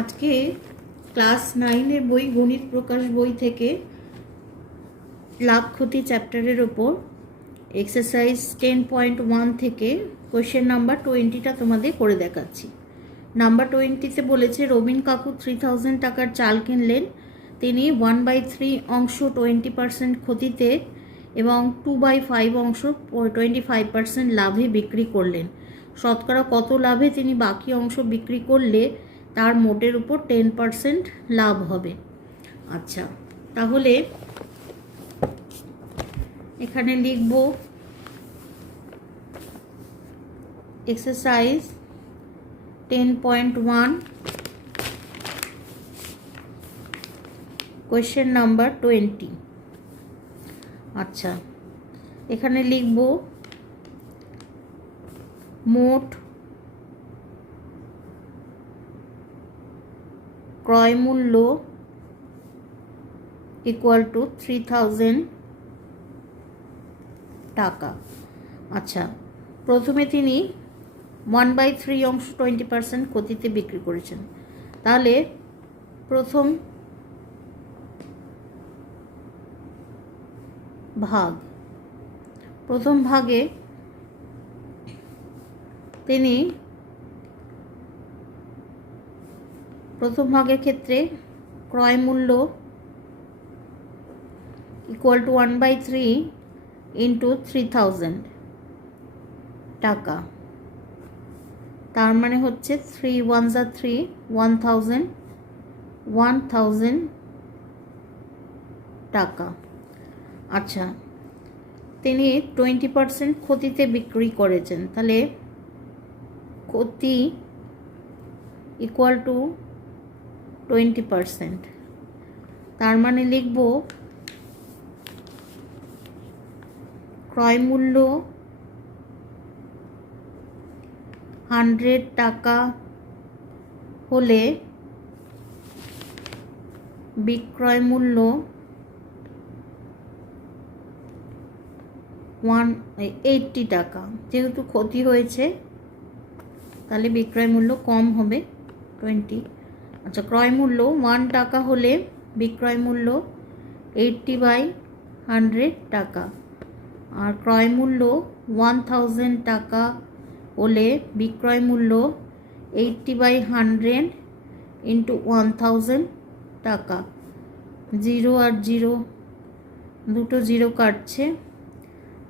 আজকে ক্লাস 9-এর বই গণিত প্রকাশ বই থেকে লাভ ক্ষতি চ্যাপ্টারের ওপর এক্সারসাইজ 10.1 থেকে কোয়েশ্চেন নাম্বার 20টা তোমাদের করে দেখাচ্ছি। নাম্বার 20তে বলেছে রবিন কাকু 3000 টাকার চাল কিনলেন। তিনি 1/3 অংশ 20% ক্ষতিতে এবং 2/5 অংশ 25% লাভে বিক্রি করলেন। শতকরা কত লাভে তিনি বাকি অংশ বিক্রি করলে তার মোটের উপর 10% লাভ হবে। আচ্ছা, তাহলে এখানে লিখব এক্সারসাইজ 10.1 কোয়েশ্চেন নাম্বার 20। আচ্ছা, এখানে লিখব মোট ক্রয় মূল্য ইকুয়াল টু 3000 টাকা। আচ্ছা, প্রথমে তিনি 1/3 অংশ 20% ক্ষতিতে বিক্রি করেছেন। তাহলে প্রথম ভাগে তিনি প্রথম ভাগের ক্ষেত্রে ক্রয় মূল্য ইকুয়াল টু 1/3 ইন্টু 3000 টাকা। তার মানে হচ্ছে 3 1 যা 3 1000 টাকা। আচ্ছা, তিনি 20% ক্ষতিতে বিক্রি করেছেন। তাহলে ক্ষতি ইকুয়াল টু 20%। তার মানে লিখব ক্রয় মূল্য 100 টাকা হলে বিক্রয় মূল্য 180 টাকা। যেহেতু ক্ষতি হয়েছে তাহলে বিক্রয় মূল্য কম হবে 20। আচ্ছা, ক্রয় মূল্য 1 টাকা হলে বিক্রয় মূল্য 80/100 টাকা। আর ক্রয় মূল্য 1000 টাকা হলে বিক্রয় মূল্য 80/100 ইন্টু 1000 টাকা। 0 আর 0 দুটো 0 কাটছে,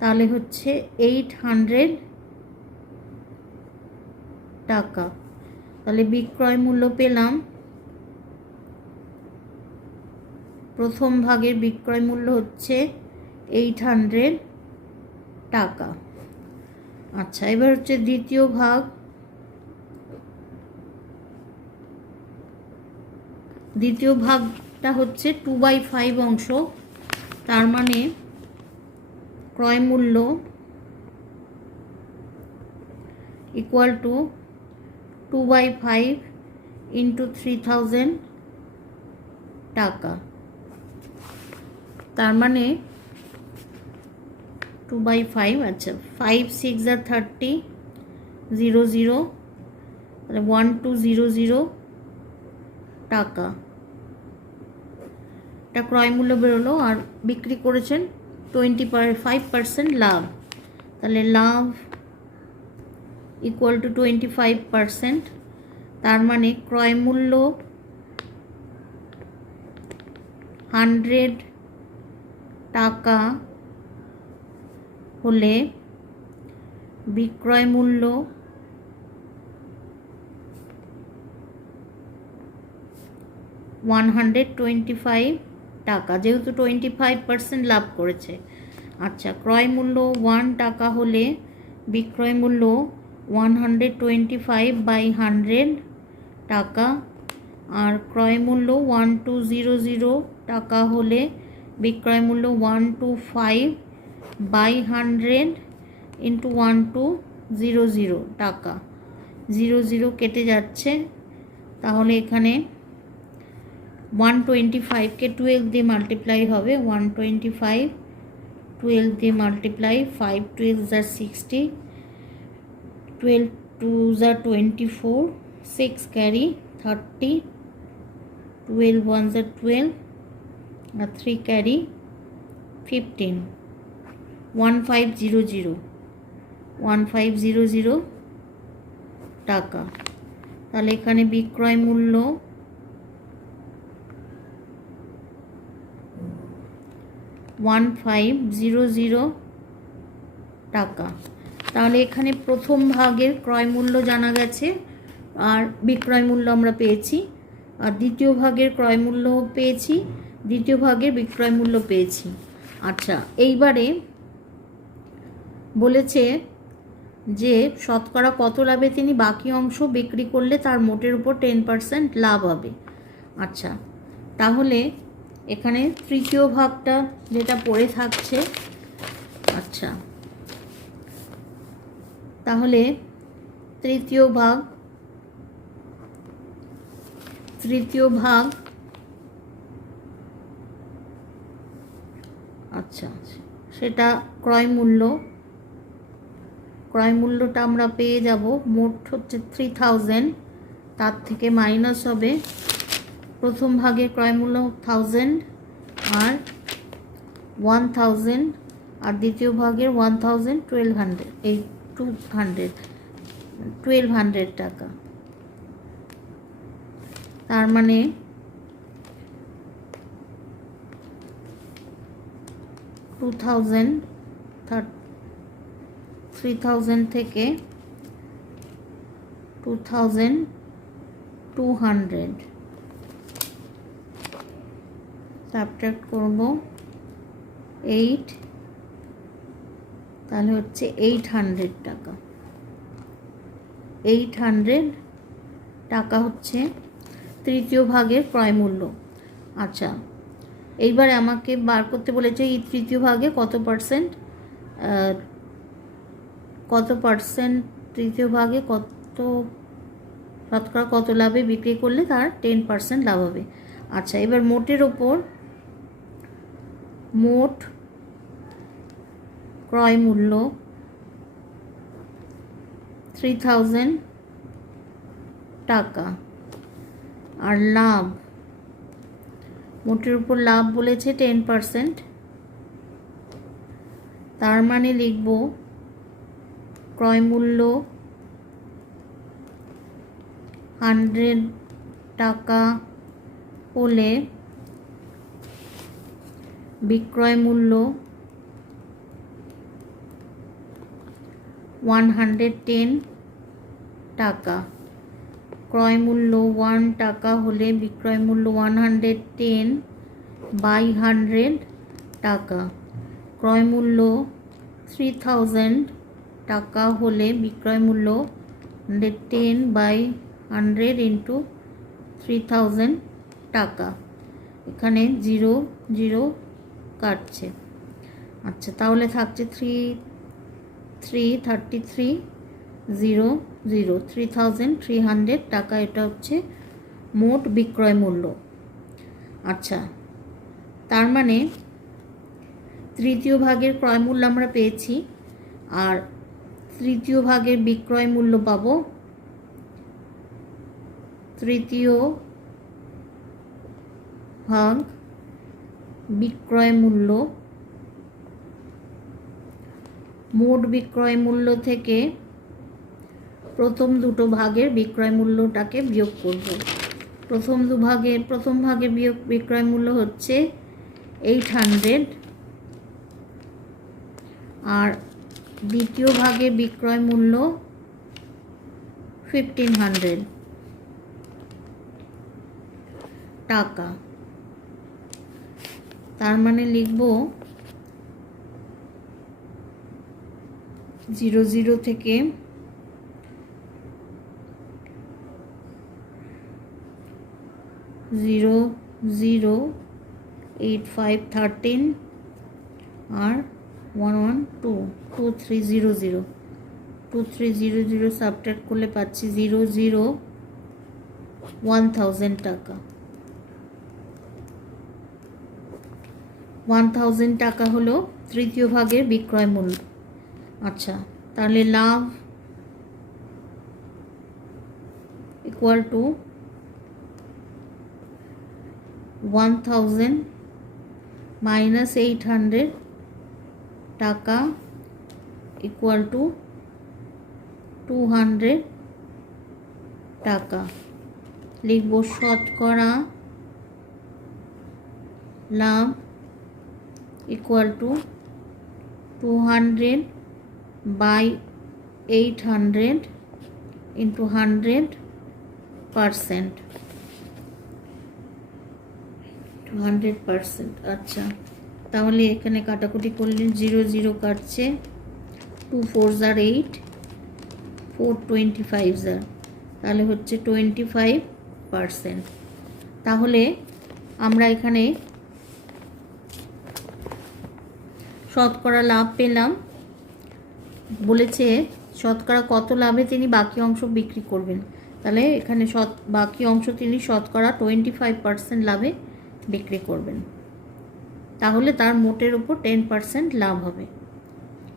তাহলে হচ্ছে 800 টাকা। তাহলে বিক্রয় মূল্য পেলাম, প্রথম ভাগের বিক্রয় মূল্য হচ্ছে 800 টাকা। আচ্ছা, এবার হচ্ছে দ্বিতীয় ভাগ। দ্বিতীয় ভাগটা হচ্ছে 2/5 অংশ। তার মানে ক্রয় মূল্য ইকুয়াল টু 2/5 ইন্টু 3000 টাকা। তার মানে 2/5, আচ্ছা 5 6 যা 30 0 0 1200 টাকা। এটা ক্রয় মূল্য বেরোলো। আর বিক্রি করেছেন 25% লাভ। তাহলে লাভ ইকুয়াল টু 25%। তার মানে ক্রয় মূল্য 100 টাকা হলে বিক্রয় মূল্য 125 টাকা, যেহেতু 25% লাভ করেছে। আচ্ছা, ক্রয় মূল্য 1 টাকা হলে বিক্রয় মূল্য 125/100 টাকা। আর ক্রয় মূল্য 1200 টাকা হলে বিক্রয় মূল্য 125/100 ইন্টু 1200 টাকা। 0 0 কেটে যাচ্ছে, তাহলে এখানে 125কে 12 দিয়ে মাল্টিপ্লাই হবে। 125 12 দিয়ে মাল্টিপ্লাই, 5 12 যা 60, 12 2 যা 24, 6 carry 30, 12 ones are 12, R 3 carry 15, 1500 টাকা। তাহলে এখানে বিক্রয় মূল্য 1500 টাকা। তাহলে এখানে প্রথম ভাগের ক্রয় মূল্য জানা গেছে আর বিক্রয় মূল্য আমরা পেয়েছি, আর দ্বিতীয় ভাগের ক্রয় মূল্য পেয়েছি, দ্বিতীয় ভাগের বিক্রয় মূল্য পেয়েছি। আচ্ছা, এইবারে বলেছে যে শতকরা কত লাভে তিনি বাকি অংশ বিক্রি করলে তার মোটের উপর 10% লাভ হবে। আচ্ছা, তাহলে এখানে তৃতীয় ভাগটা যেটা পড়ে থাকছে, আচ্ছা তাহলে তৃতীয় ভাগ আচ্ছা সেটা ক্রয় মূল্যটা আমরা পেয়ে যাব, মোট হচ্ছে 3000, তার থেকে মাইনাস হবে প্রথম ভাগের ক্রয় মূল্য 1000 আর 1000, আর দ্বিতীয় ভাগের 1000 1200 টাকা। তার মানে 3000 থেকে 2200 সাবট্রাক্ট করব 8, তাহলে হচ্ছে 800 টাকা। 800 টাকা হচ্ছে তৃতীয় ভাগের ক্রয় মূল্য। আচ্ছা, এইবারে আমাকে বার করতে বলেছে এই তৃতীয় ভাগে কত পার্সেন্ট তৃতীয় ভাগে শতকরা কত লাভে বিক্রি করলে তার 10% লাভ হবে। আচ্ছা, এবার মোটের ওপর মোট ক্রয় মূল্য 3000 টাকা, আর লাভ, মোটের উপর লাভ বলেছে 10%, তার মানে লিখব ক্রয় মূল্য 100 টাকা হলে বিক্রয় মূল্য 110 টাকা। ক্রয় মূল্য 1 টাকা হলে বিক্রয় মূল্য 110 বাই 100 টাকা। ক্রয় মূল্য 3000 টাকা হলে বিক্রয় মূল্য 110 বাই 100 ইন্টু 3000 টাকা। এখানে 0 0 কাটছে। আচ্ছা, তাহলে থাকছে 33 0 0 3300 টাকা। এটা হচ্ছে মোট বিক্রয় মূল্য। আচ্ছা, তার মানে তৃতীয় ভাগের ক্রয় মূল্য আমরা পেয়েছি, আর তৃতীয় ভাগের বিক্রয় মূল্য পাব। তৃতীয় ভাগ বিক্রয় মূল্য, মোট বিক্রয় মূল্য থেকে প্রথম দুটো ভাগের বিক্রয় মূল্যটাকে বিয়োগ করব। প্রথম ভাগের বিক্রয় মূল্য হচ্ছে 800, আর দ্বিতীয় ভাগের বিক্রয় মূল্য 1500 টাকা। তার মানে লিখব 00 থেকে 008513 আর 2300 সাবট্রাক্ট করলে পাচ্ছি 1000 টাকা। 1000 টাকা হলো তৃতীয় ভাগের বিক্রয় মূল্য। আচ্ছা, তাহলে লাভ ইকুয়াল টু 1000 মাইনাস 800 টাকা ইকুয়াল টু 200 টাকা। লিখব শতকরা লাভ ইকুয়াল টু 200 বাই 800 ইন্টু 100%। 100%। আচ্ছা, তাহলে এখানে কাটাকুটি করলে 0 0 কাটছে, 2 4 * 8, 4 25 তাহলে হচ্ছে 25%। তাহলে আমরা এখানে শতকরা লাভ পেলাম। বলেছে শতকরা কত লাভে তিনি বাকি অংশ বিক্রি করবেন, তাহলে এখানে বাকি অংশ তিনি শতকরা 25% লাভে বিক্রি করবেন, তাহলে তার মোটের উপর 10% লাভ হবে।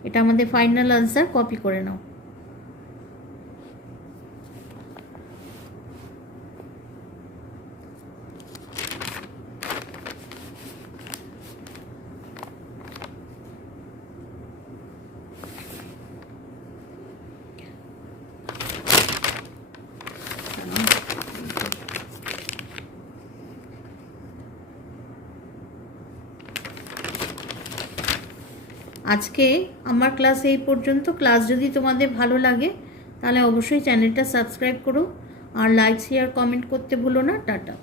এটা আমাদের ফাইনাল আনসার, কপি করে নাও। আজকে আমার ক্লাস এই পর্যন্ত। ক্লাস যদি তোমাদের ভালো লাগে তাহলে অবশ্যই চ্যানেলটা সাবস্ক্রাইব করো আর লাইক শেয়ার কমেন্ট করতে ভুলো না। টাটা।